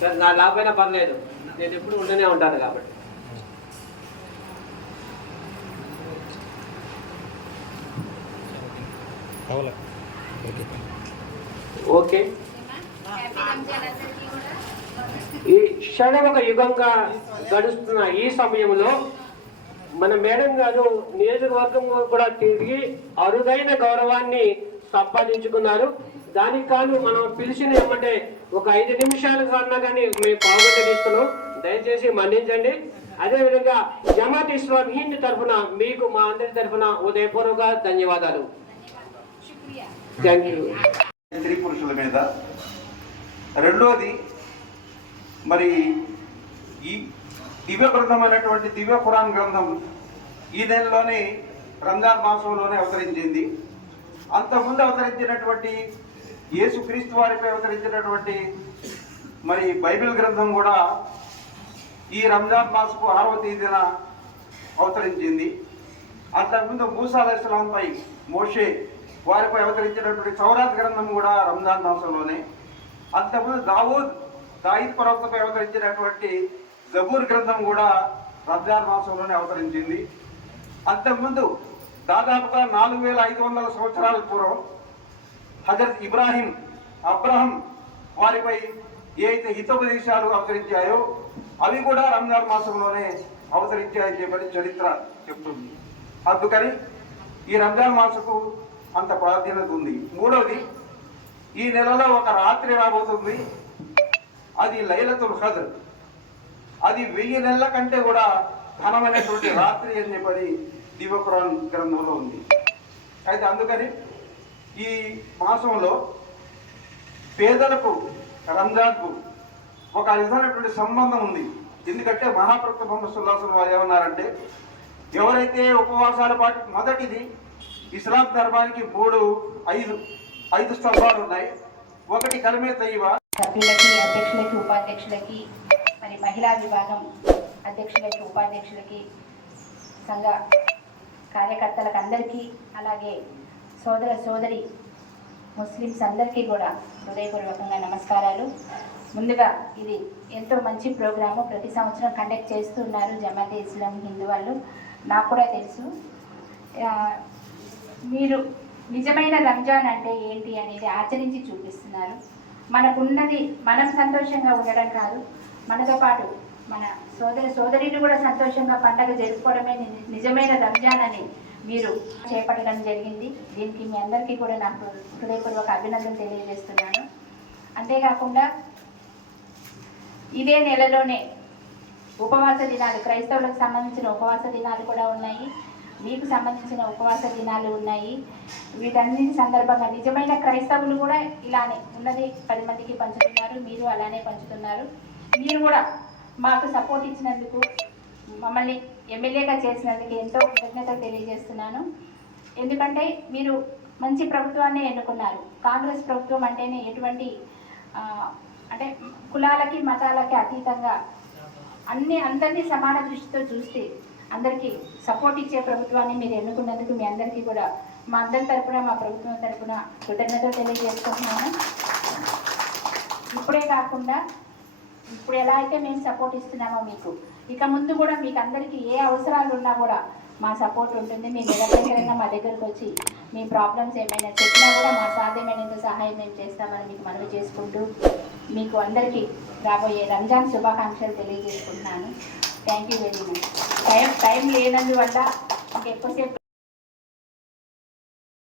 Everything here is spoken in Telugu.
సరే నా లాభైనా పర్లేదు. నేను ఎప్పుడు ఉండనే ఉంటాను కాబట్టి. ఓకే. ఈ షడవ యుగంగా గడుస్తున్న ఈ సమయంలో మన మేడం గారు నియోజకవర్గం కూడా తిరిగి అరుదైన గౌరవాన్ని సంపాదించుకున్నారు. దానికి కాను మనం పిలిచిన ఏమంటే ఒక ఐదు నిమిషాలు కన్నా కానీ మేము పాల్గొనేస్తున్నాం దయచేసి మన్నించండి. అదేవిధంగా జమాత్ ఇస్లాం హింద్ తరఫున మీకు మా అందరి తరఫున ఉదయపూర్వక ధన్యవాదాలు. Thank you. స్త్రీ పురుషుల మీద. రెండోది మరి ఈ దివ్య గ్రంథమైనటువంటి దివ్య పురాణ గ్రంథం ఈ నెలలోనే రంజాన్ మాసంలోనే అవతరించింది. అంతకుముందు అవతరించినటువంటి యేసుక్రీస్తు వారిపై అవతరించినటువంటి మరి బైబిల్ గ్రంథం కూడా ఈ రంజాన్ మాసపు ఆరవ తేదీన అవతరించింది. అంతకుముందు మూసా మోషే వారిపై అవతరించినటువంటి చౌరాత్ గ్రంథం కూడా రంజాన్ మాసంలోనే. అంతకుముందు దావూద్ దాయిద్ పర్వతపై అవతరించినటువంటి జబూర్ గ్రంథం కూడా రంజాన్ మాసంలోనే అవతరించింది. అంతకుముందు దాదాపుగా నాలుగు వేల ఐదు వందల సంవత్సరాల పూర్వం హజరత్ ఇబ్రాహిం అబ్రహం వారిపై ఏ అయితే హితోపదేశాలు అవతరించాయో అవి కూడా రంజాన్ మాసంలోనే అవతరించాయని చెప్పని చరిత్ర చెప్తుంది. అందుకని ఈ రంజాన్ మాసకు అంత ప్రాధాన్యత ఉంది. మూడవది ఈ నెలలో ఒక రాత్రి రాబోతుంది. అది లైలతుల్ ఖద్ర్. అది వెయ్యి నెలల కంటే కూడా ఘనమైనటువంటి రాత్రి అని చెప్పని దివకురాన్ గ్రంథంలో ఉంది. అయితే అందుకని ఈ మాసంలో పేదలకు రంజాన్కు ఒక విధమైనటువంటి సంబంధం ఉంది. ఎందుకంటే మహాప్రభు మొహమ్మద్ సుల్లాసం వారు ఏమన్నారంటే ఎవరైతే ఉపవాసాల పాటి మొదటిది ఇస్లాం ధర్మానికి మూడు ఐదు ఐదు స్తంభాలు ఉన్నాయి. ఒకటి కలిమే తయ్యవ సభ్యులకి అధ్యక్షులకి ఉపాధ్యక్షులకి మరి మహిళా విభాగం అధ్యక్షులకి ఉపాధ్యక్షులకి సంఘ కార్యకర్తలకు అందరికీ అలాగే సోదర సోదరి ముస్లిమ్స్ అందరికీ కూడా హృదయపూర్వకంగా నమస్కారాలు. ముందుగా ఇది ఎంతో మంచి ప్రోగ్రాము. ప్రతి సంవత్సరం కండక్ట్ చేస్తున్నారు జమాతే ఇస్లాం హిందూ వాళ్ళు. నాకు కూడా తెలుసు. మీరు నిజమైన రంజాన్ అంటే ఏంటి అనేది ఆచరించి చూపిస్తున్నారు. మనకున్నది మనం సంతోషంగా ఉండడం కాదు. మనతో పాటు మన సోదరి సోదరిని కూడా సంతోషంగా పండగ జరుపుకోవడమే ని- నిజమైన రంజాన్ అని మీరు చేపట్టడం జరిగింది. దీనికి మీ అందరికీ కూడా నాకు హృదయపూర్వక అభినందన తెలియజేస్తున్నాను. అంతేకాకుండా ఇదే నెలలోనే ఉపవాస దినాలు క్రైస్తవులకు సంబంధించిన ఉపవాస దినాలు కూడా ఉన్నాయి. మీకు సంబంధించిన ఉపవాస దినాలు ఉన్నాయి. వీటన్నిటి సందర్భంగా నిజమైన క్రైస్తవులు కూడా ఇలానే ఉన్నది పది మందికి పంచుతున్నారు. మీరు అలానే పంచుతున్నారు. మీరు కూడా మాకు సపోర్ట్ ఇచ్చినందుకు మమ్మల్ని ఎమ్మెల్యేగా చేసినందుకు ఎంతో కృతజ్ఞతలు తెలియజేస్తున్నాను. ఎందుకంటే మీరు మంచి ప్రభుత్వాన్ని ఎన్నుకున్నారు. కాంగ్రెస్ ప్రభుత్వం అంటేనే ఎటువంటి అంటే కులాలకి మతాలకి అతీతంగా అన్ని అందరినీ సమాన దృష్టితో చూస్తే అందరికీ సపోర్ట్ ఇచ్చే ప్రభుత్వాన్ని మీరు ఎన్నుకున్నందుకు మీ అందరికీ కూడా మా అందరి తరపున మా ప్రభుత్వం తరఫున కృతజ్ఞతలు తెలియజేసుకుంటున్నాను ఇప్పుడే కాకుండా ఇప్పుడు ఎలా అయితే మేము సపోర్ట్ ఇస్తున్నామో మీకు. ఇక ముందు కూడా మీకు అందరికీ ఏ అవసరాలు ఉన్నా కూడా మా సపోర్ట్ ఉంటుంది. మీరు నిరంతరంగా మా దగ్గరకు వచ్చి మీ ప్రాబ్లమ్స్ ఏమైనా చెప్పినా కూడా మా సాధ్యమైనంత సహాయం మేము చేస్తామని మీకు మనవి చేసుకుంటూ మీకు అందరికీ రాబోయే రంజాన్ శుభాకాంక్షలు తెలియజేసుకుంటున్నాను. Thank you very much time time లేనందువల్ల ఇంకెక్కువసేపు